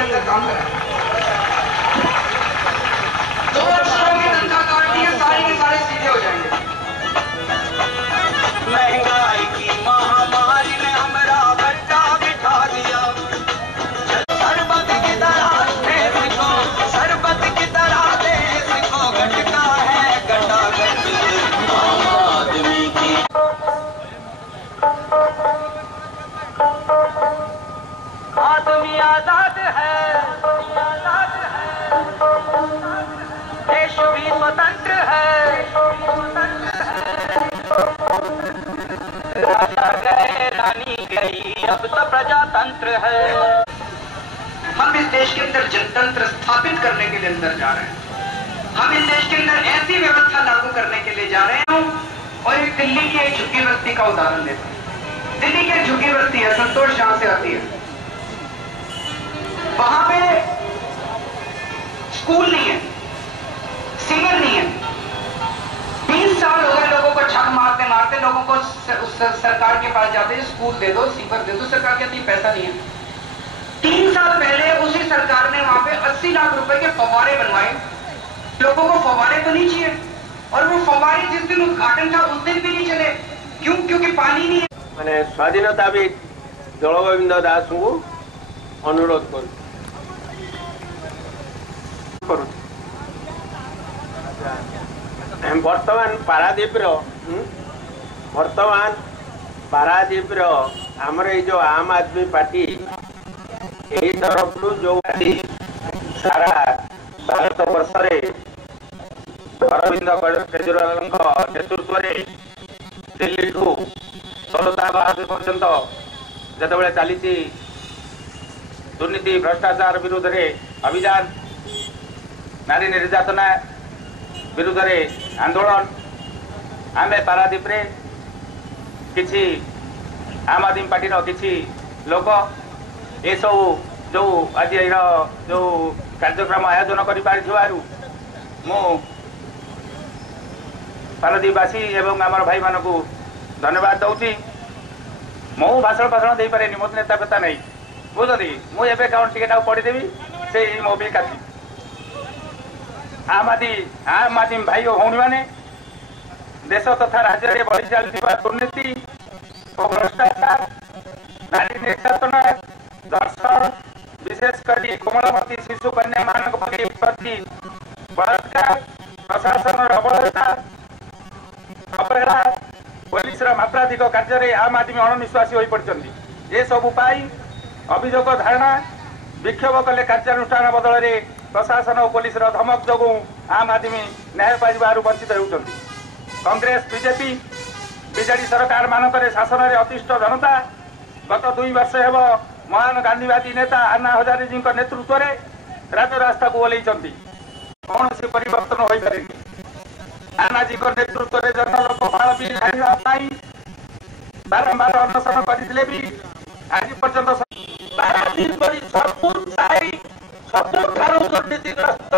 के अंदर काम करा। 2 वर्षों में जनता पार्टी के सारे सीधे हो जाएंगे। महंगाई की महामारी ने हमारा गड्ढा बिठा दिया। शरबत की तरह देश को, शरबत की तरह देश को गटका है गड्ढा गड्ढी आम आदमी की। आदमी आजाद है, देश भी स्वतंत्र है। राजा गए रानी गई, अब तो प्रजातंत्र है। हम इस देश के अंदर जनतंत्र स्थापित करने के लिए अंदर जा रहे हैं। हम इस देश के अंदर ऐसी व्यवस्था लागू करने के लिए जा रहे हैं। और एक दिल्ली की एक झुग्गी बस्ती का उदाहरण देता हूं। दिल्ली की एक झुग्गी बस्ती है, संतोष जहां से आती है, वहां पे स्कूल नहीं है, सीवर नहीं है। 20 साल हो गए लोगों को छक मारते मारते, लोगों को सरकार के पास जाते हैं, स्कूल दे दो, सीवर दे दो। सरकार कहती है पैसा नहीं है। 3 साल पहले उसी सरकार ने वहां पे 80 लाख रुपए के फव्वारे बनवाए। लोगों को फव्वारे तो नहीं चाहिए, और वो फव्वारे जिस दिन उद्घाटन था उस दिन भी नहीं चले। क्यों? क्योंकि पानी नहीं है। मैंने स्वाधीनता भी दलगोविंद दास को अनुरोध करूँ। बर्तमान पारादीप आमर ये जो आम आदमी पार्टी यही तरफ जो सारा भारत वर्ष अरविंद केजरीवाल नेतृत्व में दिल्ली ठू सलताबाद पर्यंत जिते चली दुर्नीति भ्रष्टाचार विरुद्ध अभियान, नारी निर्यातना विरुद्ध आंदोलन, आमे पारादीप रे किछि आम आदमी पार्टी किछि लोक ये सब जो आज जो कार्यक्रम आयोजन कर पारादीपवासी एवं आम भाई मान को धन्यवाद दूसरी। मु भाषण भाषण दे पारे मत नेता पेता नहीं बुझे मुझे कौन टिकेट पढ़ीदेवी से मो भी काफी। आम आदमी भाई और भौणी मैंने देश तथा राज्य में बढ़ी चलती दुर्नीति और भ्रष्टाचार, नारी निर्यातना, दर्शन, विशेषकर कोमलमती शिशु कन्या मान प्रति बलात्कार, प्रशासन अवहेलना, अपराध, पुलिस मात्राधिक कार्य आम आदमी अणनिश्वासी हो पड़ती। ये सबू अभियोग धारणा विक्षोभ कले कार्यानुष्ठान बदल में प्रशासन और पुलिस धमक जो आम आदमी न्याय पाइबार वंचित होती। कांग्रेस बीजेपी बीजेडी सरकार मानक शासन में अतिष्ठ जनता गत 2 वर्ष हेब महान गांधीवादी नेता अन्ना हजारे जी नेतृत्व में राजरास्ता को ओल्लई कौन सी परिवर्तन हो पारे। अन्नाजी नेतृत्व में जनलोक बाल भी बारंबार अनशन करते भी आज पर्यंत दुर्नीतिग्रस्त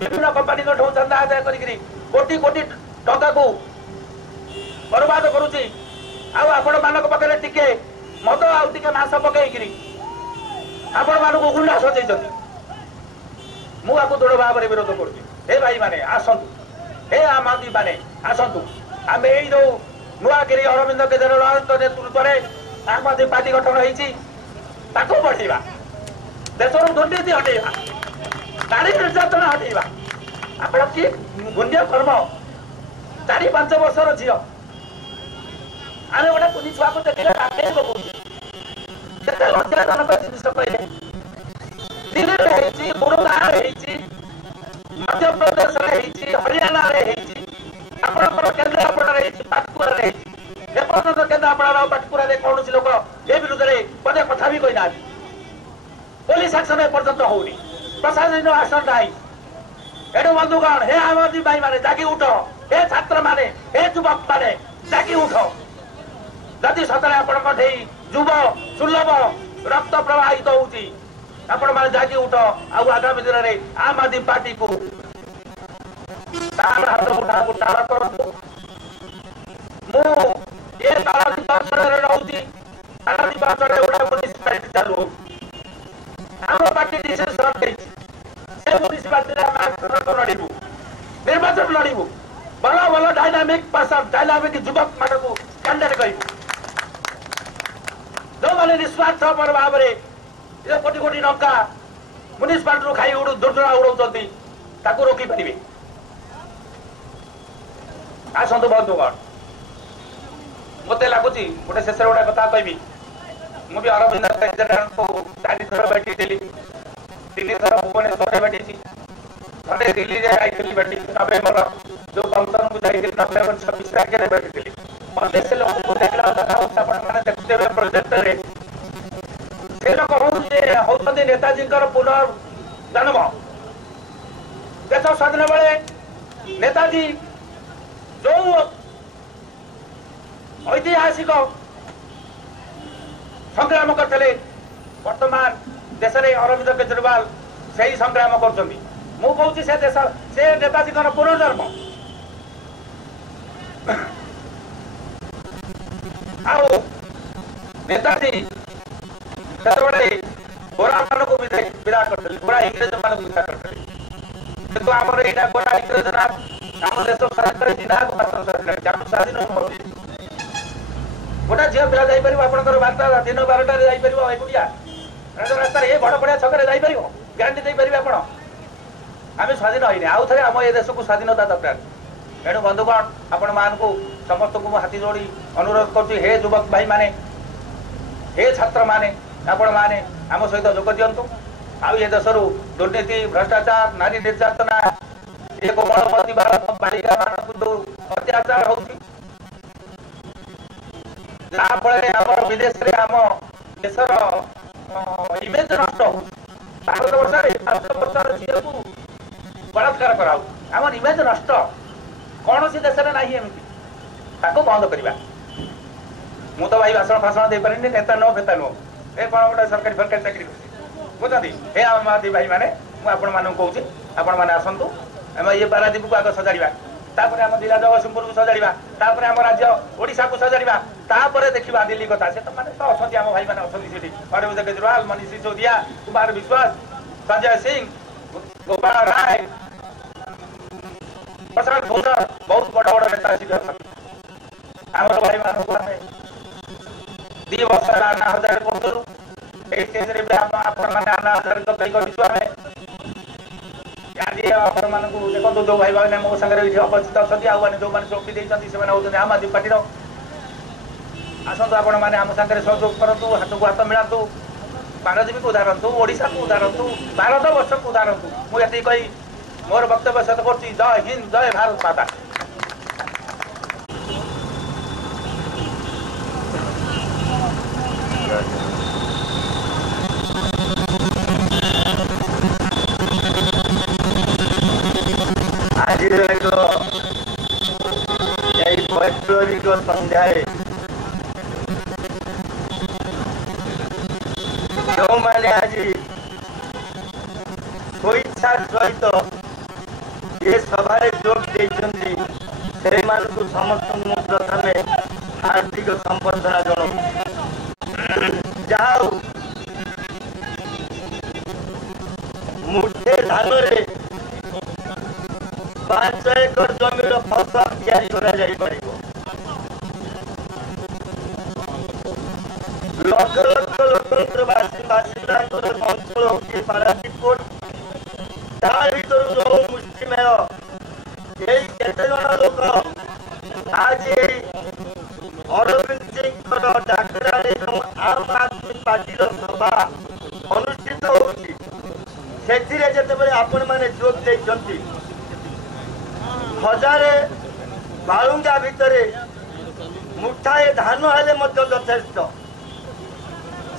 विभिन्न कंपानी चंदा आदाय कर कोटी कोटी टका को बर्बाद करुच्ची। आपण मानक पाखे टिके मद आगे मास पकईकि आपण मान गुंडा सजै मुझे दृढ़ भाव में विरोध करुच्ची। भाई माने आसतु, हे आम आदमी माने आसतु, आम यही जो नुआगिरी अरविंद केजरीवाल नेतृत्व में आम आदमी पार्टी गठन होती बढ़ेगा, देश दुर्नीति हटेगा, नारी निर्यातना हटेगा। आप कि पुण्य कर्म 4-5 वर्षर झील आम गोटे कुनी छुआ को देखिए लज्जाजनक जिन कहले दिल्ली गुरुगाँ मध्य प्रदेश हरियाणा केन्द्रापड़ा पाटकुरा केन्द्रापड़ा पाटकुरा कौन लोक ये विरुद्ध में पदे कथा भी कही ना। पुलिस एक्शन एपर्यंत होनी, प्रशासन एक्शन ना। एडु बंधुगण, हे आम आदमी भाई माने जागी उठ, हे छात्र माने, हे युवक माने जागी उठ। जदि सतरे आपण युव सुलभ रक्त प्रवाहित होउची आपण माने जागी उठ आउ आगामी दिन रे आम आदमी पार्टी को तार हाथ उठा को तारा करतो मु ए तारा दिवस रे रहउची तारा दिवस रे उठा म्युनिसिपालिटी चालू आम पार्टी डिसिजन करते से म्युनिसिपालिटी रे हम लड़िबू निर्वाचन लड़िबू भल भल डायनामिक पर्सन डायनामिक युवक मान को कैंडिडेट करिबू जो माने निस्वार्थ भाव रे ये कोटी कोटी टंका म्युनिसिपालिटी खाई दुर्दुरा उड़ाउछंती ताकू रोकी पारिबे आसंतु बंधुगण मते लागुची गोटे शेष गोटे कथा कहबी मु भी अरविंद केजरीवाल को 4 थर बैठी देली 3 थर भुवनेश्वर बैठी थरे दिल्ली रे आइली बैठी नवेम्बर जो फंक्शन को जाई नवेम्बर 26 तारीख रे बैठी देली मते से लोग को देखला कथा अपन माने देखते हुए प्रोजेक्ट रे से लोग कहउजे होतंदी नेताजी पुनर्जन्म देश स्वाधीन बेले नेताजी जो ऐतिहासिक संग्राम करते वर्तमान देश में अरविंद केजरीवाल से ही संग्राम कर मु कहूँ से देश से नेताजी पुनर्जन्म आओ नेताजी गोरा मान को विदा करते गोरा इंग्रेज मान को विदा करते किंतु आमर यहाँ गोरा इंग्रेज ना आम देश सरकार स्वाधीन गोटा झील पिला जापर आपंकर 12टा दिन 12टार जापर एकुटिया रास्ता ये बड़ बड़िया छकरे जापर ग्यारंटी देपर आप आम स्वाधीन होने आउ थे आम ए देश को स्वाधीनता दरकार तेणु बंधुगण आपण मान को समस्त को हाथी जोड़ी अनुरोध कर हे युवक भाई माने हे छात्र माने आपण माने आम सहित जोग दिंतु आउ ये देश दुर्नीति भ्रष्टाचार नारी निर्यातना एक गणपति भारत बालिका मान जो अत्याचार होती जहाँफल आम विदेश में आम देशर इमेज नष्ट हो भारत वर्ष झील को बलात्कार कराऊ आम इमेज नष्ट कौन सी देश में नहीं एमती बंद करवा मु तो भाई भाषण फाषण दे पारे नेता नो फेता नुह ए कौन गोटे सरकारी सरकारी चाकरी बुझे हे आम आदमी भाई मैंने मुझे कहूँ आपण मैंने आसतु आम ये पारादीप को आग सजाड़ा तापर आम जिला जगतसिंहपुर को सजाड़ा तापर आम राज्य ओडिशा को सजाड़ा तापर देखा दिल्ली कथा से तो मैंने तो अच्छा आम भाई मैंने अच्छा अरविंद केजरीवाल मनीष सिसोदिया कुमार विश्वास संजय सिंह गोपाल राय प्रशांत भूषण बहुत बड़ बड़ नेता आम भाई मान 2 वर्ष आना हजार करूँ आना हजार आपण मान देखो जो भाई भाई मो सागर उपस्थित अच्छा जो मैंने चौकी देती से आम आदमी पार्टी आसतु आपण मैंने आम सागर सहयोग करूँ हाथ को हाथ मिलातु पारादीप को उदाहरतु ओडिशा को उदाहरतु भारत वर्ष को उदाहरतु मुझे कही मोर वक्तव्य शेष कर जय हिंद जय भारत माता आज वैप्लविक संध्यारे जो मैंने आज स्वेच्छा सहित ये सभा जोग देते समस्त प्रथम हार्दिक संबर्धना जन जाओ मुठे धान 5 एकर जमीन फसल तैयारी कर लक्ष लक्ष लोकतंत्र बासिंदा अंचल होती पारादीप जो मुस्लिमेय केते जन लोक आज अरविंद सिंह डाकरा आम आदमी पार्टी सभा अनुष्ठित होती से आपण मैंने जोग देती हजारे बालुंगा भितर मुठाए धान हेले यथेष्ट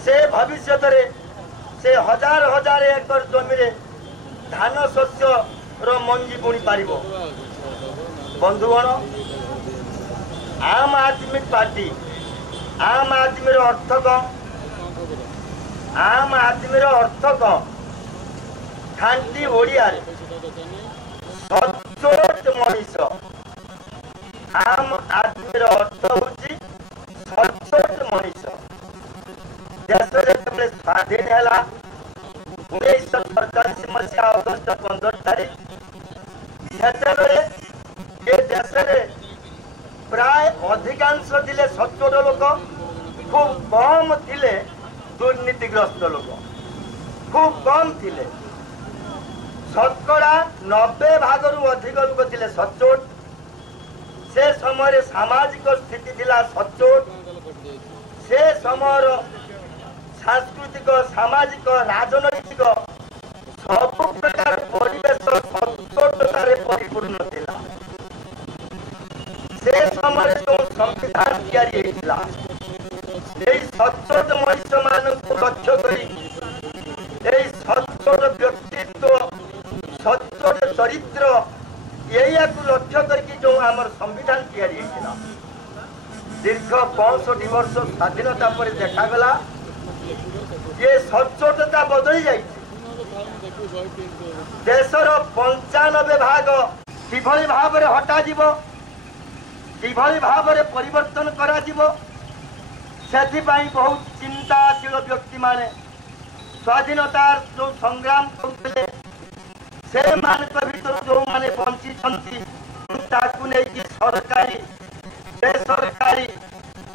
से भविष्य से हजार हजार एकर जमी धान शस्य मंजी बुणी पार बंधुगण आम आदमी पार्टी आम आदमी अर्थ कम आम आदमी अर्थ कौन खांटी ओडिया सचोट मनीष आम आदमी अर्थ हूँ सचोट मनीष देश में स्वाधीन है 1947 मसीहा अगस्ट 15 तारीख से देश प्राय अधिकांश थे सचोट लोक खूब कम थे दुर्नीतिग्रस्त लोक खूब कम थे शतकड़ा 90 भागरू अधिक लोक थे सचोट से समय सामाजिक स्थिति थिला सचोट से समय सांस्कृतिक सामाजिक राजनैतिक सब प्रकार परिवेश सचोटतार परिपूर्ण थिला से समय जो संविधान तैयारी होइतिला सचोट मनुष्य मानक लक्ष्य करी सचोट व्यक्तित्व सचोट चरित्र या लक्ष्य करके जो आमर संविधान तैयारी होइतिला दीर्घ 65 वर्ष स्वाधीनता पर देखागला ये सचोटता बदली जाइए देशर 95 भाग किभली भाव में हटा किभली भाव में परिवर्तन करा सेथिपाई बहुत चिंताशील व्यक्ति माने स्वाधीनतार जो संग्राम करते से भीतर जो माने बंची सरकारी बेसरकारी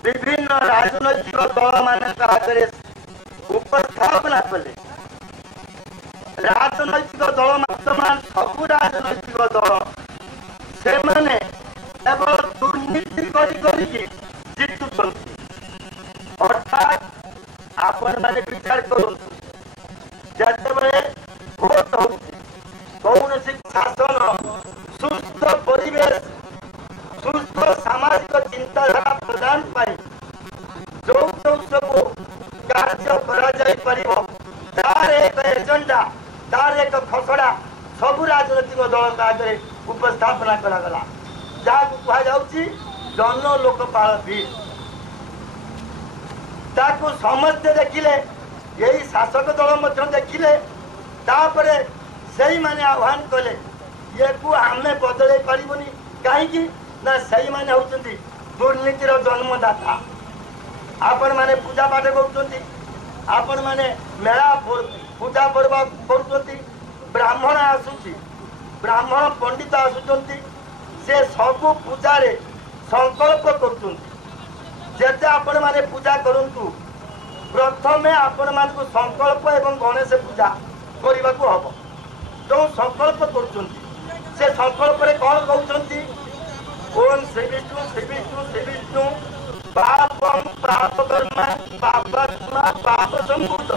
विभिन्न राजनैतिक दल मान आगे उपस्थापना कले राजनैतिक दल वर्तमान सब राजनैतिक दल से केवल दुर्नीति जितुं अर्थात आपण मैंने विचार करूँ जिते भोट हो कौन शासन सुस्थ परिवेश सुस्थ सामाजिक चिंताधारा प्रदान पाई जो जो सब कार्य तार एक एजेंडा तार एक खसड़ा सब राजनैतिक दल आगे उपस्थापना करागला जहाँ कहुच्छी जन लोकपाल बिल ताकू समस्ते देखिले यही शासक दल देखिले तापरे सही माने आह्वान कले ये को आमे बदल पारिबनी कहीं ना सही माने होउचंती दुर्नीतिर जन्मदाता आपण माने पूजा पाठ करूचंती आपण माने मेला पूजा पर्व करूचंती ब्राह्मण आसुची ब्राह्मण पंडित आसुचंती से सब पूजा रे संकल्प करूचंती जेते आपण माने पूजा करंतु प्रथमे आपण मानकु संकल्प एवं गणेश पूजा करबा को हबो जो संकल्प करूचंती से संकल्प रे कोन कहउचंती ओम श्री विष्णु श्री विष्णु श्री विष्णु पापम पाप कर्म पापस्मा पाप संभूत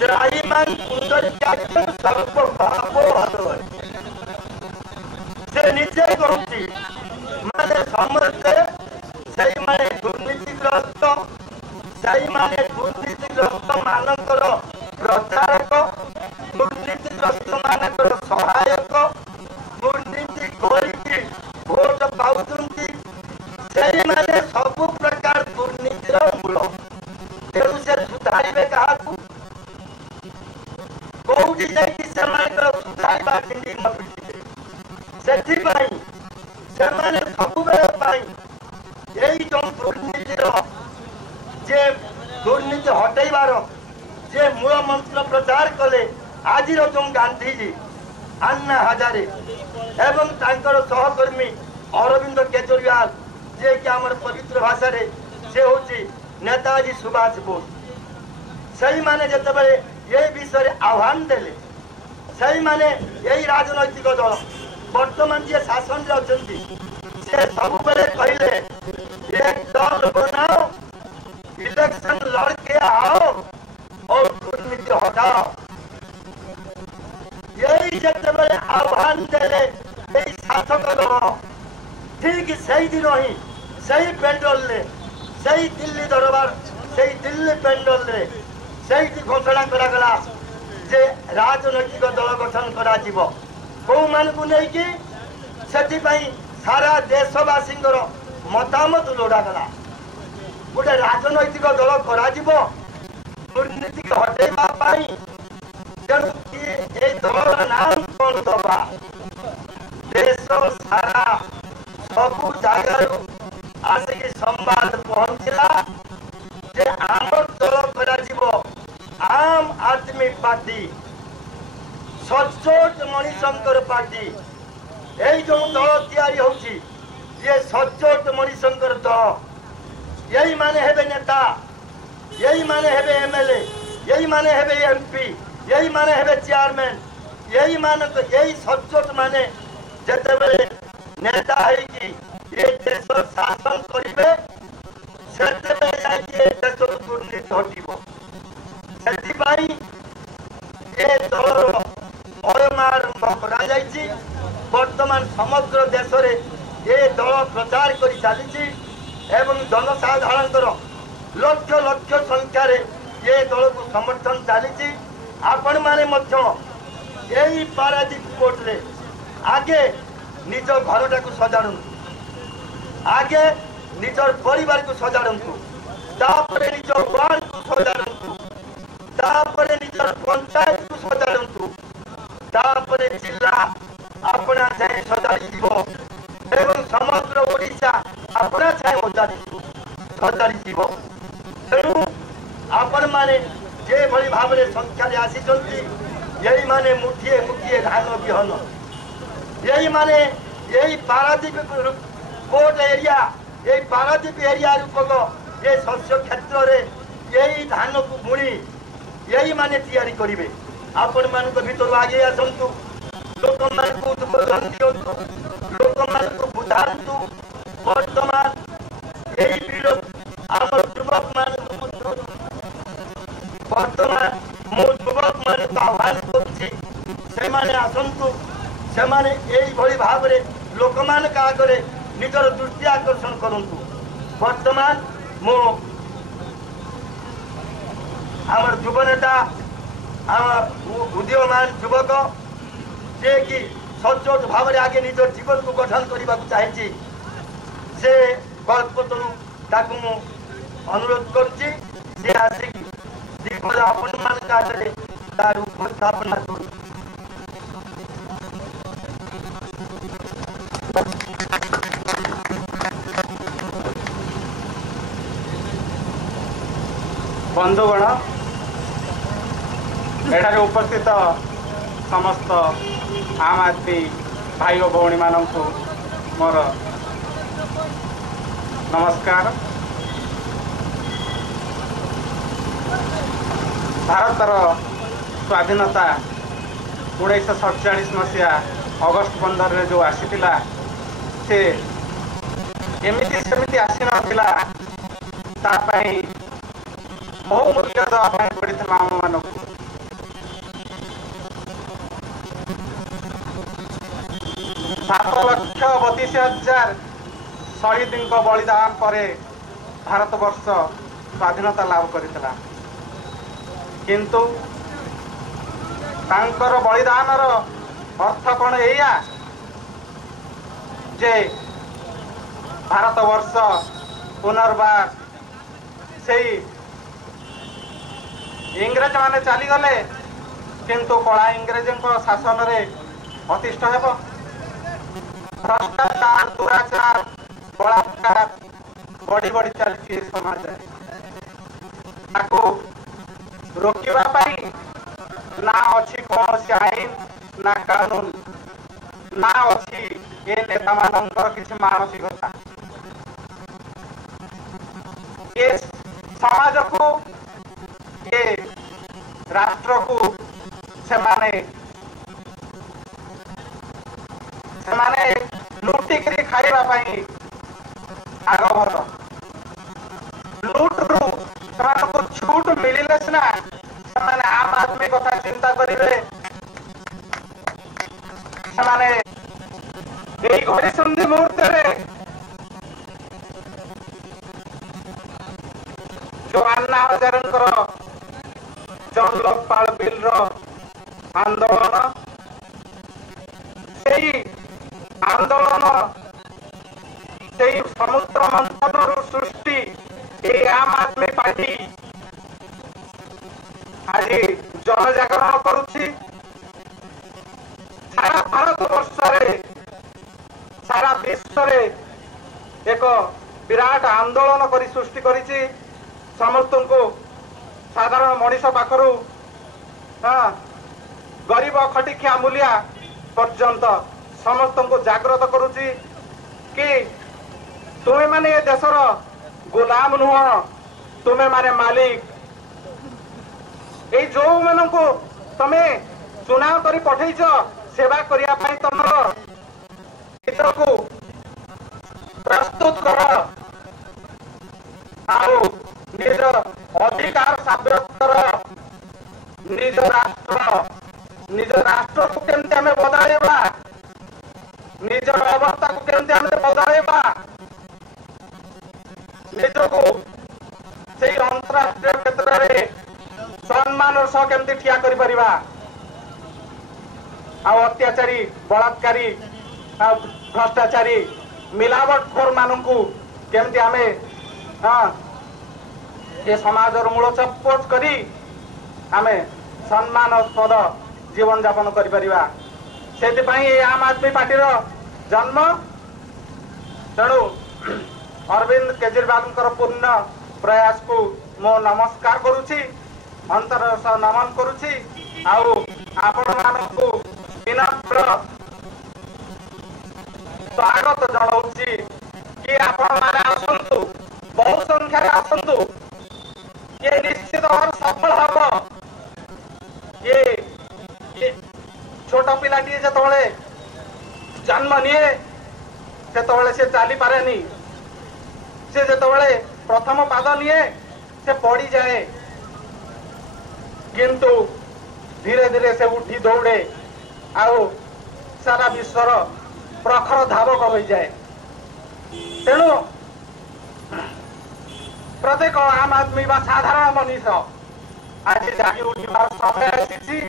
त्राहिमां पुंडरीकाक्षं सर्व पापो हतोय से निजे कहउची माने समस्ते सही माने दुर्नीतिग्रस्त सही माने दुर्नीतिग्रस्त मानकर प्रचारक दुर्नीतिग्रस्त मानकर सहायक दुर्नीति करके भोट पाउचंती सही माने सब प्रकार दुर्नीतिर मूल तेणु से सुधारे क्या कौटी जाकि सुधारा से सब यही जो दुर्नीतिर जे दुर्नीति हटेबार जे मूल मंत्र प्रचार कले आज जो गांधीजी अन्ना हजारे एवं तांकर सहकर्मी अरविंद केजरीवाल जे कि आमर पवित्र भाषा रे से होची नेताजी सुभाष बोस सही माने जते बेले ये विषय आह्वान देले सही माने यही राजनैतिक दल वर्तमान जे शासन रे अछंती से सब बेले कहले एक दल बनाओ इलेक्शन लड़के आओ और दुर्नीति हटाओ यही जते बेले आह्वान देले यही शासक दल ठीक सही दिन ही सही पेंडल रे सही दिल्ली दरबार सही दिल्ली पेंडल रे सही घोषणा करागला जे राजनैतिक दल गठन करा जीवो को मान को नहीं कि सेति पई सारा देशवासी मतामत लोड़ा गला गोटे राजनैतिक दल करा जीवो दुर्नीति को हटेवा पाई तेणु ए दलर नाम कौन दबा देश सारा सबु जगार आसिक संवाद पहुंचला जे आम दल कर आम आदमी पार्टी सचोट मनीषंकर पार्टी यही जो दल तैयारी होची ये सचोट मनीषंकर दल यही माने हेबे नेता यही माने हेबे एमएलए यही माने हेबे एमपी यही माने हेबे चेयरमैन यही माने तो यही सचोट माने जते बेले नेता है कि ये देश शासन करिवे सेते बेले जाके देश दुर्नीति हटिबो सेति भाई ए दलर आरंभ कर बर्तमान समग्र देश में ये दल प्रचार कर चली जनसाधारण लक्ष लक्ष संख्यार ये दल को समर्थन चली आपण माने यही पारादीप कोर्ट रे आगे निज घर को सजाड़ू आगे निजर परिवार को सजाड़ू तापरे निज वार्ड को सजाड़ू तापरे निजर पंचायत को सजाड़ू तापरे जिला अपना चाहे सजाड़ी एवं समग्र ओडिशा अपना चाहे सजाड़ी तेणु आपण माने जे भली भाव में संख्या आसी यही माने मुठिए मुठिए धान बिहन यही माने यही पारादीप कोर्ट एरिया यही पारादीप एरिया रूपक ये शस्य क्षेत्र रे यही धान को बुणी यही माने तैयारी करिवे आपण मान भीतर आगे आसतु लोक मान को उद्बोधन दियंतु लोक मान को बुझातु वर्तमान यही विरोध आम युवक मान वर्तमान मो युवक मान आह्वान कर आसतु से यही भाव में लोक मान आगे निजर दृष्टि आकर्षण करूँ वर्तमान मो आम युव नेता उदीयमान युवक जे कि सचोट भाव में आगे निज जीवन को गठन करने को चाहिए से कल्पतरु ताकू मु अनुरोध करुच्ची से आसिक दीपद आपण मान आगे तार उपस्थापना करू बंधुगण एठारे उपस्थित समस्त आम आदमी भाई और भौणी मानक मोर नमस्कार। भारतर स्वाधीनता 1947 मसीहा अगस्ट 15 रे जो आसीथिला से एमिति सेमिति आसी नथिला ता पई बहु मूल्य दवा पड़ता आम मानक 7,32,000 शहीद बलिदान पर भारतवर्ष स्वाधीनता लाभ करथिला किंतु तांकर बलिदानर अर्थ कौन एया जे भारतवर्ष पुनर्बार से इंग्रेज माने चलीगले किंतु कला इंग्रेज शासन रे अतिष्ठ हेब भ्रष्टाचार दुराचार बलात्कार बढ़ी बढ़ी चलती समाज रोकवा ना अच्छी कौन सी आईन ना कानून ना अच्छी ये नेता मानकर किसी मानसिकता ये समाज को ये राष्ट्र को से लुटिकी खाइबा आगभर लुट्रु से छूट मिले सीना से आम आदमी कथा चिंता करेंगे घड़ी संधि मुहूर्त जो अन्ना हजारंकर जन लोकपाल बिल आंदोलन से आंदोलन से समुद्र मंथन सृष्टि ये आम आदमी पार्टी आज जनजागरण करुछि सारा भारत वर्ष सारा विश्व एक विराट आंदोलन करी सृष्टि करिछि समस्त को साधारण मनीष पाखरु गरीब खटिखिया मूलिया पर्यंत समस्त को जागृत करुछि कि तुम्हें माने ये देशर गुलाम नुह तुम्हें माने मालिक जो मन को तमे चुनाव करी पठेइछ सेवा करिया पई तमर हित को प्रस्तुत कर आउ निज अधिकार साब्यस्त कर निज राष्ट्र को केमते हमें बदलाइबा निज अवस्था को केमते हमें बदलाइबा निज को से अंतरराष्ट्रीय क्षेत्र में सम्मान सह केमती ठिया करि परिबा आ अत्याचारी बलात्कारी आ भ्रष्टाचारी मिलावटखोर मानू केमती आमे ये समाज मूल चपोच करी आमे सम्मानस्पद जीवन यापन करि परिबा से आम आदमी पार्टी जन्म तेणु अरविंद केजरीवाल पूर्ण प्रयास को मो नमस्कार करुछि अंतर सह नमन करुछि आउ आपण मानकु विनम्र स्वागत जनाउछि कि आपण माने आसंतु बहु संख्या आसंतु ये निश्चित भाव सफल हबो ये छोट पिलाटी जतबळे जन्म निये सेतबळे से चाली पारेनी से जतबळे प्रथम पाद निये से पड़ी जाए किंतु धीरे धीरे से उठी दौड़े आउ सारा विश्वर प्रखर धावक हो जाए तेणु प्रत्येक आम आदमी बा साधारण मनीष आज जागी उठिबार समय आसी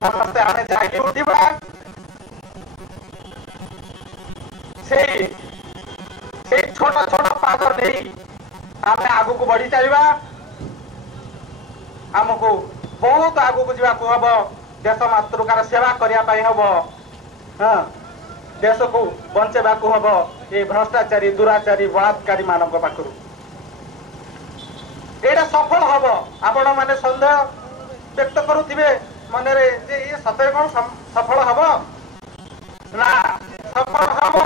समस्ते आमे जागी उठिबा से छोट छोट पाद नहीं आमे आगु को बढ़ी चलिबा आमको बहुत आगु को जावाक हम देश मातृकार सेवा करने हम देश को बंचेबा हम ये भ्रष्टाचारी दुराचारी बलात्कारी मान पाखु एटा सफल हम आपण मैंने सन्देह व्यक्त करुवे मन ये सतरे कौन सफल हम ना सफल हम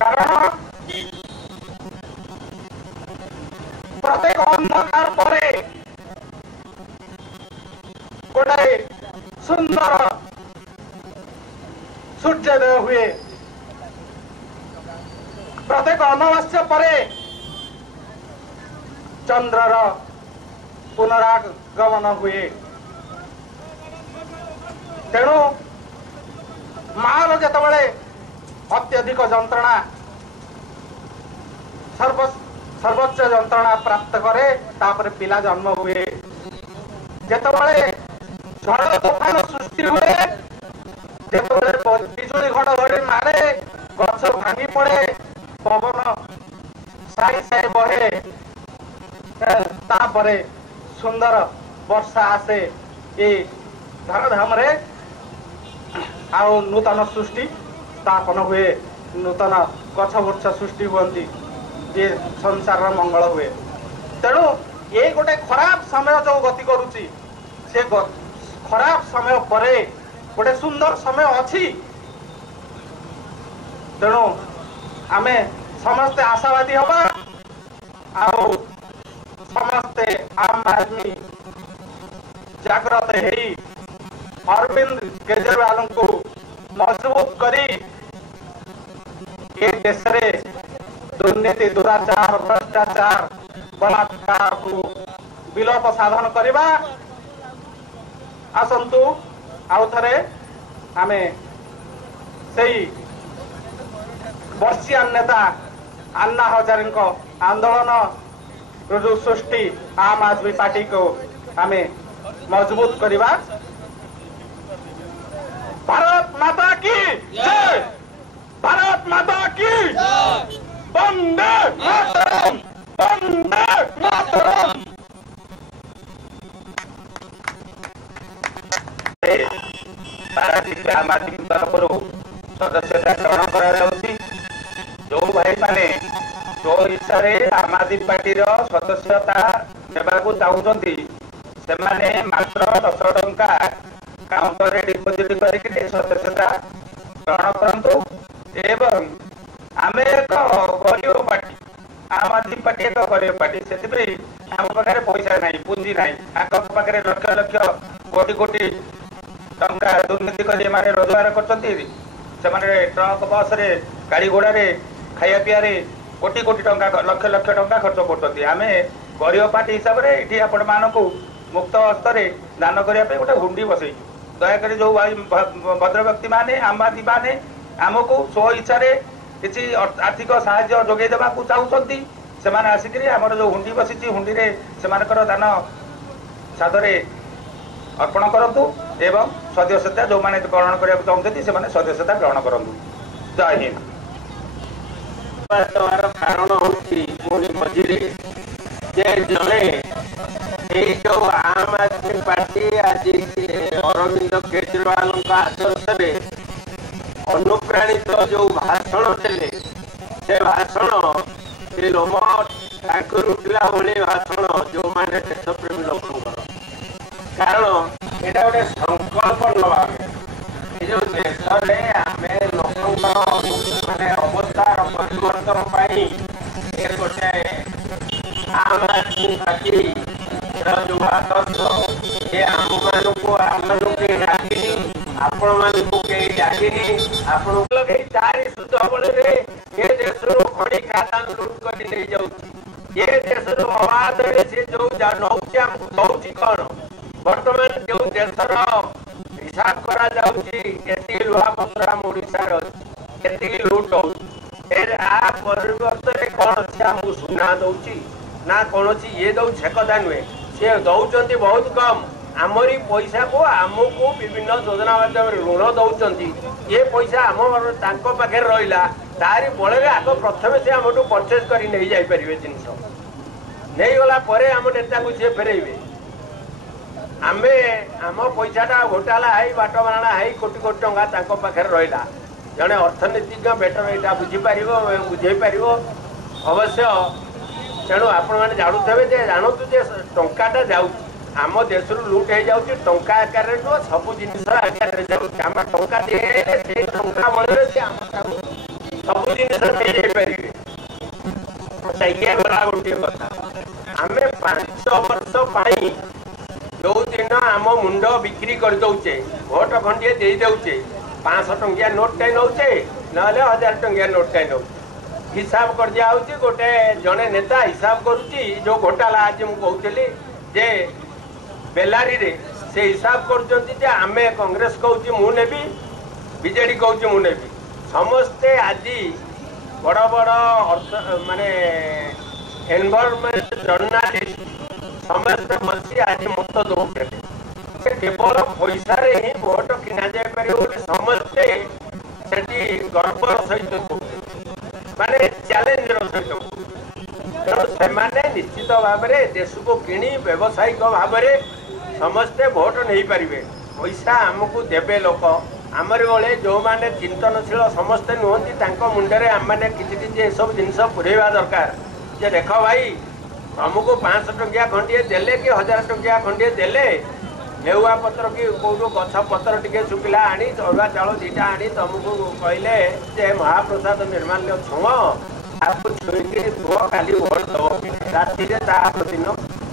कारण प्रत्येक अंधकार परे गोटे सुंदर सूर्योदय हुए प्रत्येक अमावास्या परे चंद्रर पुनरागमन हुए तेणु मार जतबळे अत्यधिक जंत्रणा सर्वोच्च जंत्रणा प्राप्त करे तापर पिला जन्म हुए जेतबळे झड़ तोफान सृष्टि हुए जेतबळे बिजुली घड़घड़ी मारे गछ भांगी पड़े पवन साई साई बहे तापरे सुंदर वर्षा आसे ये धरधाम रे आउ नूतन सृष्टि स्थापन हुए नूतन गछ वृक्ष सृष्टि हुए ये संसार मंगल हुए तेणु ये गोटे खराब समय जो गति करुची से खराब समय परे गोटे सुंदर समय अच्छी तेणु आमे समस्ते आशावादी हवा आउ समस्ते आम आदमी जागृत है अरविंद केजरीवाल को मजबूत करी ये देश रे दुर्नीति दुराचार भ्रष्टाचार बलात्कार को विलोप साधन करवा आसंतु आउ थरे आमे सेही वर्षियान नेता अन्ना हजारे आंदोलन सृष्टि आम आदमी पार्टी को आमे मजबूत करवा। भारत माता की जय, भारत माता की वंदे मातरम, आम आदमी तरफ सदस्यता ग्रहण कर जो भाई माने जो हिस्सा आम आदमी पार्टी सदस्यता देवाक चाहते से मात्र 10 टंका काउंटर डिपोजिट करके सदस्यता ग्रहण करूँ एवं आम एक गरीब पार्टी आम आदमी पार्टी एक गरीब पार्टी से आम पाखे पैसा ना पुंजी ना पाखे लक्ष लक्ष कोटी कोटी टंका दुर्नीति कर रोजगार कर ट्रक बस रे गाड़ी घोड़ा रे खाया पीया कोटी कोटी टंका लक्ष लक्ष टंका खर्च करते आम गरीब पार्टी हिसाब से ये आपण मानक मुक्त हस्तर दान करने गोटे हुंडी बसई दयाकोरी जो भद्र व्यक्ति माने आम आदमी माने आमको स्व इच्छा किसी आर्थिक साहाय्य जोगे देवा चाहते से आसिक आम जो हुंडी बसी हुंडी से दान साधरे अर्पण करतु एवं सदस्यता जो मैंने ग्रहण करने चाहते से सदस्यता ग्रहण करूँ। जय हिंद। कारण हूँ मझे जड़े जो आम आदमी पार्टी आज अरविंद केजरीवाल आदर्श अनुप्राणित जो भाषण देले से भाषण से लोम उठला भाई भाषण जो मैंने देशप्रेमी लोक कारण यहाँ गोटे संकल्प नवा जो देश में आम लोक माने अवस्थार परिवर्तन गोटे आम आदमी पार्टी जो आदर्श ये आम मानू डाकिनी आपण मानू डाकिनी आपण चारि सुध बल ये देश खड़ी खाता लुट कर नहीं जाऊँ ये देश अबाध से जो नौची आमको दौर कौन बर्तमान जो देशर हिसाब करा लुहा पत्र आम ओडार लुट हो परिवर्तन कौन से आमको सुना दौर ना कौन ये दौ से कदा नुहे सी दौरान बहुत कम आमरी पैसा को आमको विभिन्न योजना माध्यम ऋण दौरान ये पैसा आम पाखे रहा तारी बड़े आग प्रथम से आम परचेज कर नहीं जापारे जिनस नहीं गला आम नेता को सी फेरइबे आमे आम पैसाटा घोटाला है बाट मारणा है कोटी कोटी टंका पाखे रहा जड़े अर्थनीतिज्ञ बेटर यहाँ बुझीपार बुझे पार अवश्य तेणु आपण मैंने जानूथे जानतु टाटा जाऊ आम देश लुट हो जाऊँ टंका आकार नुह सब जिन आकार आम टा बल सब जिन गला गोटे कथा आम 5 वर्ष जो दिन आम मुंड बिक्री कर दौचे भोट खंडे दे दौचे 500 टंकिया नोट टाइम नौचे ना 1000 टंकिया नोट टाइम नौ हिसाब कर दिया गोटे जड़े नेता हिसाब करुच्ची जो घोटाला आज मुझे जे बेलारी रे से हिसाब कर आमे कांग्रेस कहूँ मु नेबी बीजेडी कहूँ मु नेबी समस्ते आज बड़ बड़ अर्थ माने एनवायरमेंट जर्नालिस्ट समस्ते बसी आज मत दौड़े केवल पैसा ही भोट किना जापर समस्ते गर्वर सहित माने चैलेंज सहित तेणु से निश्चित भाव में देश को किणी व्यावसायिक भाव में समस्ते भोट नहीं पारे पैसा आमको देवे लोक आमर बेले जो मैंने चिंतनशील समस्ते नुहति मुंडे आम मैंने किसी सब जिन पुरेवा दरकार जे देख भाई तुमको 500 टंकिया खंडे देले कि 1000 टंकिया खंडे देले नेउआ पत्र कि कौटू गछ पत्र टिके सुखिला आनी अरुआ चाउल 2टा आनी तुमको कहले जे महाप्रसाद निर्माल्य छुआ आपको छुईकी पुह खाली भोट दब राति दिन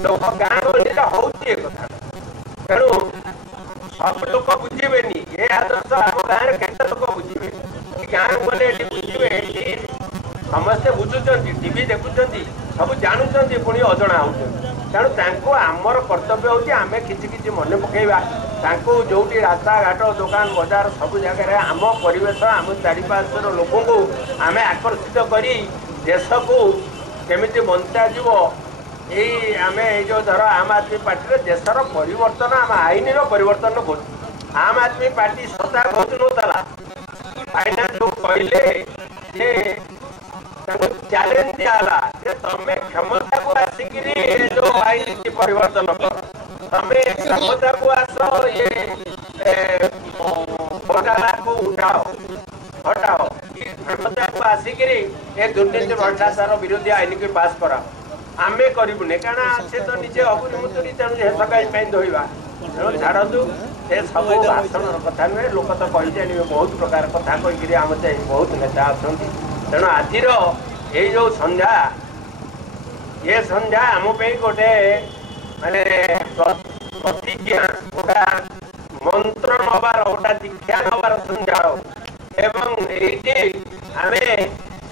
लोक गाँ गहली होती कथा तेणु सब लोक बुझेनि ये आदर्श आम गाँव केते लोक बुझे गाँव गले बुझे समस्ते बुझुंट टीवी देखुं सब जानुंट पुणी अजणा हो तेणु आमर कर्तव्य होची आमे किछि मन पकेबा जो रास्ता घाट दुकान बजार सब जगह आम परिवेश आम चारिपार्श्वर लोक को आम आकर्षित करी देश को केमिति बंचा जीव यही आम जो धर आम आदमी पार्टी देशर परिवर्तन आम आईन परिवर्तन खोजु आम आदमी पार्टी सत्ता खोजु नला फाइनान्स कहले चैलेंज दिया तमें क्षमता को आसिक जो आईन नीति परिवर्तन कर तमें क्षमता को आस ये घोटाला को उठाओ हटाओ क्षमता को आसिक ये दुर्नीति भ्रष्टाचार विरोधी आईन को पास कराओ आमे करूने कारण से तो निजे अगुरी मुतुरी तेणु सकाई धोवा तेणु छाड़ू से सब भाषण कथा नुहे लोक तो कही जाने बहुत प्रकार कथा कहीकि आम बहुत नेता अच्छा तेणु आज ये जो संध्या ये संध्या आम गोटे माने प्रतिज्ञा गोटा मंत्र नबार गोटा दीक्षा नबार संध्या एवं ये आम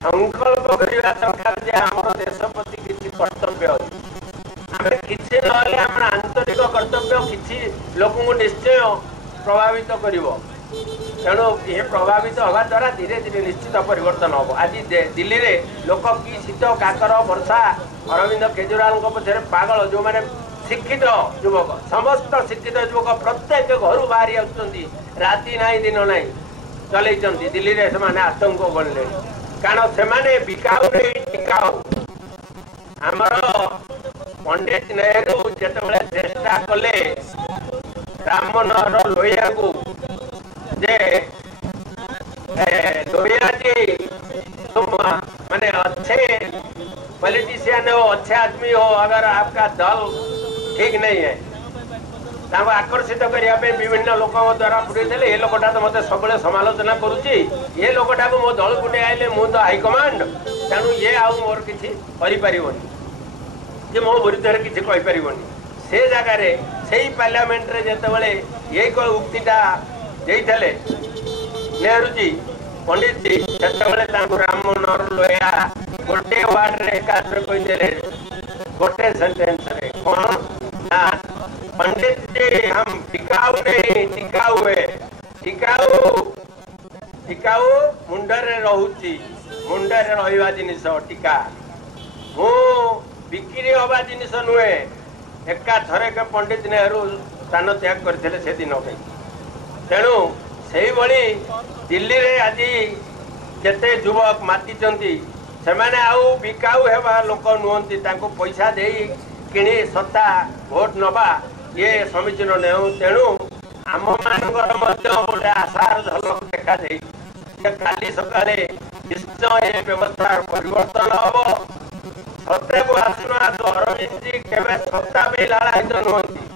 संकल्प करवा दरकार जे आम देश प्रति किसी कर्तव्य आम किसी ना आंतरिक कर्तव्य किसी लोक निश्चय प्रभावित कर तेणु ये प्रभावित हवा द्वारा धीरे धीरे निश्चित परिवर्तन हम आज दिल्ली रे लोक कि शीत काकर वर्षा अरविंद केजरीवाल पछे पागल जो मैंने शिक्षित युवक समस्त शिक्षित युवक प्रत्येक घर बाहरी आसुच्चंती राति ना दिन ना चलई दिल्ली रे से आतंक बनले कारण से बिकाऊ टिकाऊ आमर पंडित नेहरू जिते चेष्टा कले रामनगर लोहिया को जे लोहिया जी तुम माने अच्छे पॉलिटिशियन हो अच्छे आदमी हो अगर आपका दल ठीक नहीं है आकर्षित करने विभिन्न लोक द्वारा पुटे ये लोकटा तो मत सब समालोचना करुच्ची ये लोकटा को मो दल गुटे आइले मु तो हाईकमांड तेणु ये आउ मोर किसी जे मो विरुद्ध किसी कहीपरनि से जगार से पार्लियामेंट रे जिते ये उक्तिटा देते नेहरू जी पंडित जी से रामनगर लोहिया गोटे वार्ड रे एकात्र कहीदे गोटे सेंटेंस रे कौन ना पंडित जी हम टिकाऊ नहीं टिकाऊ है टिकाऊ मुंडरे रहुची मुंडरे रहिबा जिनिस टिका मु बिक्री हवा जिनिस नुहे एका थरे के पंडित नेहरू स्थान त्याग करथिले से दिन पे तेणु से दिल्ली रे आज जेते युवक मातिचंती से माने आउ बिकाऊ हेबा लोक नुहंती तांको पैसा देई किणी सत्ता भोट नबा ये समीचीन नहीं तेणु आम गोटे आशार झलक देखा काली सकाले निश्चय व्यवस्था परिवर्तन हम सत्य को आसुना अरविंद जी केवे सत्ता में लालायित नुहंती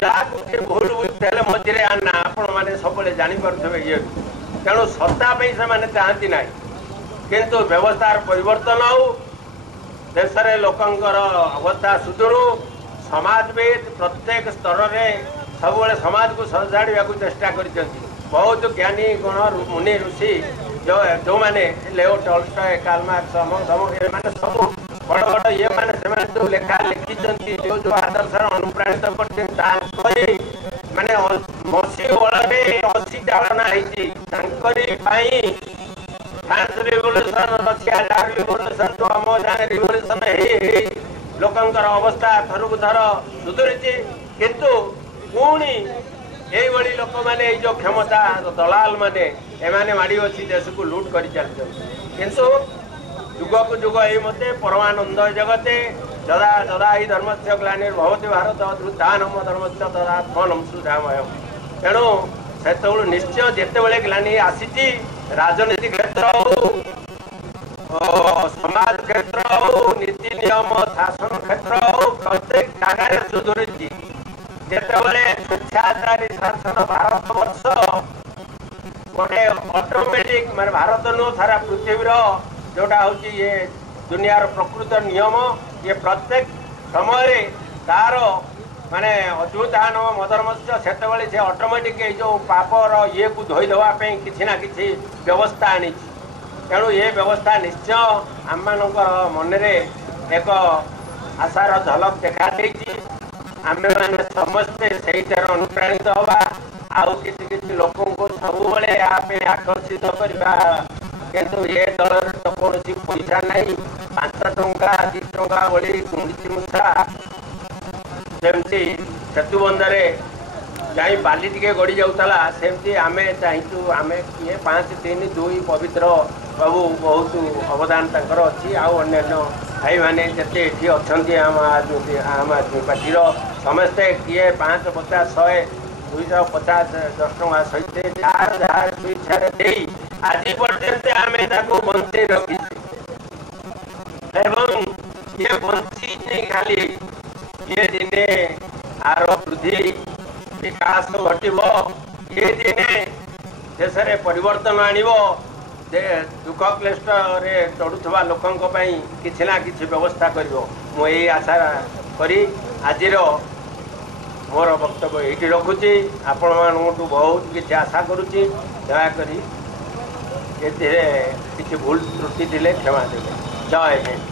जहाँ भूल बुझे मझे आना आपण मैंने सब जापे ये तेणु सत्ता से चाहती ना किंतु व्यवस्थार परिवर्तन हो देश में लोकंकर अवस्था सुधरू समाजविद प्रत्येक स्तर में सब समाज को सजाड़ा चेष्टा कर बहुत ज्ञानी गण मुनि ऋषि जो मैंने लेओ टॉल्स्टॉय कार्ल मार्क्स ये सब बड़ बड़ ये मैंने जो लेखा लिखी जो आदर्श अनुप्राणित कर माने मसी बड़े 80 चालना फ्रांस रिवोल्यूशन रशिया रिवोल्यूशन जो आम जाने रिवोल्यूशन लोकंकर अवस्था थरक थर सुधुरी किंतु पुणी यही लोक मैंने जो क्षमता दलाल माने एमाने माड़ी अच्छी देश को लुट कर चलते किंतु जुग को जुग ये मते परमानंद जगते जदा जदा ही धर्म से ग्लानिर्भवति भारत अद्रुतानम धर्म से तदात्मनम सुधामय तेणु से निश्चय जिते ग्लानि आसी राजनीति क्षेत्र हो समाज क्षेत्र हो नीति नियम शासन क्षेत्र हो प्रत्येक जगह सुधुरी जिते स्वेच्छाचारी शासन भारत वर्ष गोटे ऑटोमेटिक मैं भारत नु सारा पृथ्वीर जोटा हूँ ये दुनियार प्रकृत नियम ये प्रत्येक समय तार माने अद्भुतान मदरमत्स्य से ऑटोमेटिक जो पापर ये को धोई देवाई किसी ना किसी व्यवस्था आनी तेणु ये व्यवस्था निश्चय आम मनरे एक आशार झलक देखा आम मैंने समस्ते से अनुप्राणित हवा आउ किसी लोक सब आकर्षित करवा किंतु ये दल तो कौन पैसा नहीं 5 टंका 2 टंका भली गुंडी मुठा सेमती सेतुबंधे जाई बाली टिके गड़ी जाऊला सेमती आमे चाहूँ आमे किए 5 3 2 पवित्र ସବୁ ବହୁତ ଅବଦାନ ତାଙ୍କର ଅଛି। ଆଉ ଅନ୍ୟାନ୍ୟ ଭାଇମାନେ ଯେତେ ଏଠି ଅଛନ୍ତି ଆମ ଆଦମୀ ପାର୍ଟିର ସମସ୍ତେ କିଏ 550, 100, 250, 10 ଟଙ୍କା ସହିତ ଯାହାର ଯାହା ସୁଇଚ୍ଛାରେ ଦେଇ ଆଜି ପର୍ଯ୍ୟନ୍ତ ଆମେ ତାକୁ ବଞ୍ଚେଇ ରଖିଛୁ ଏବଂ ଇଏ ବଞ୍ଚିନି ଖାଲି ଇଏ ଦିନେ ଆର ବୃଦ୍ଧି ବିକାଶ ଘଟିବ, ଇଏ ଦିନେ ଦେଶରେ ପରିବର୍ତ୍ତନ ଆଣିବ, ଦୁଃଖ କ୍ଲେଷ୍ଟରେ ଚଢ଼ୁଥିବା ଲୋକଙ୍କ ପାଇଁ କିଛି ନା କିଛି ବ୍ୟବସ୍ଥା କରିବ। ମୁଁ ଏଇ ଆଶା କରି ଆଜିର ମୋର ବକ୍ତବ୍ୟ ଏଇଠି ରଖୁଛି। ଆପଣମାନଙ୍କଠୁ ବହୁତ କିଛି ଆଶା କରୁଛି। ଦୟାକରି ଏଥିରେ କିଛି ଭୁଲ ତ୍ରୁଟି ଥିଲେ କ୍ଷମା ଦେବେ। ଜୟ ହିନ୍ଦ।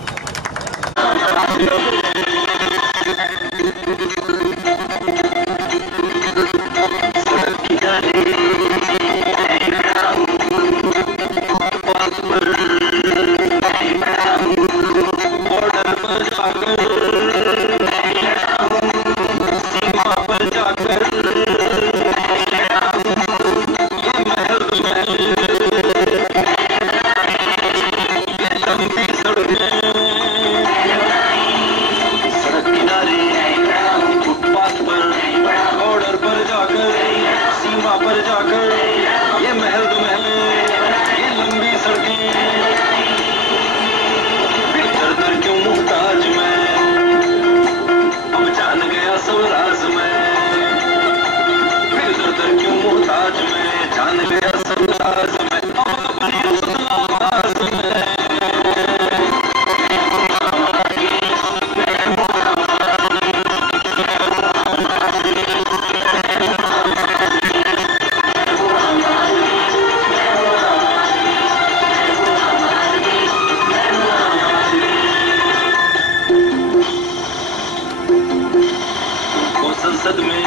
संसद में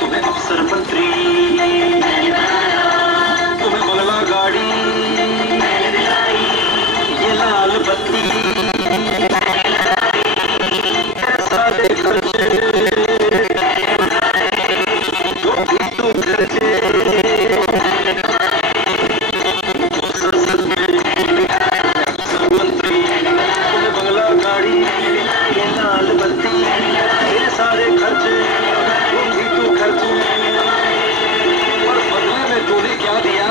तुम्हें अफसर मंत्री, तुम्हें बंगला गाड़ी, ये लाल बत्ती, सारे खर्चे जो भी तुम खर्चे संसद में अफसर मंत्री, तुम्हें बंगला गाड़ी, ये लाल बत्ती, सारे खर्चे तुम भी तो खर्चे, और बदले में तूने क्या दिया?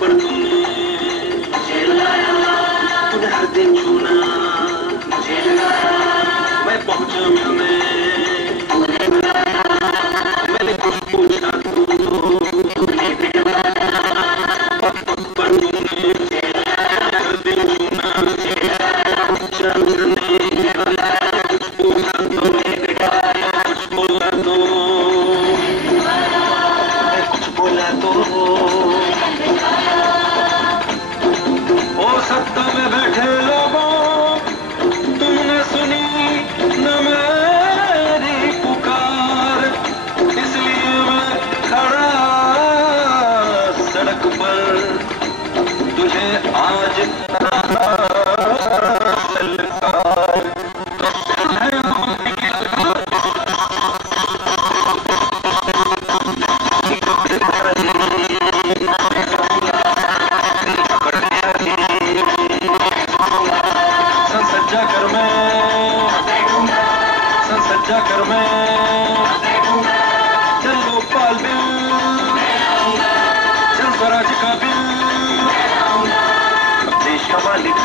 पर तूने हर दिन छूना, मैं पहुंचा मिलने, मैंने कुछ पूछा तो पर तूने हर दिन छूना, कुछ बोला तो ओ सत्ता में बैठे लोगों, तुमने सुनी न मेरी पुकार, इसलिए मैं खड़ा सड़क पर तुझे आज कर मैं चल गोपाल बिल, चल स्वराज का बिल, देश का मालिक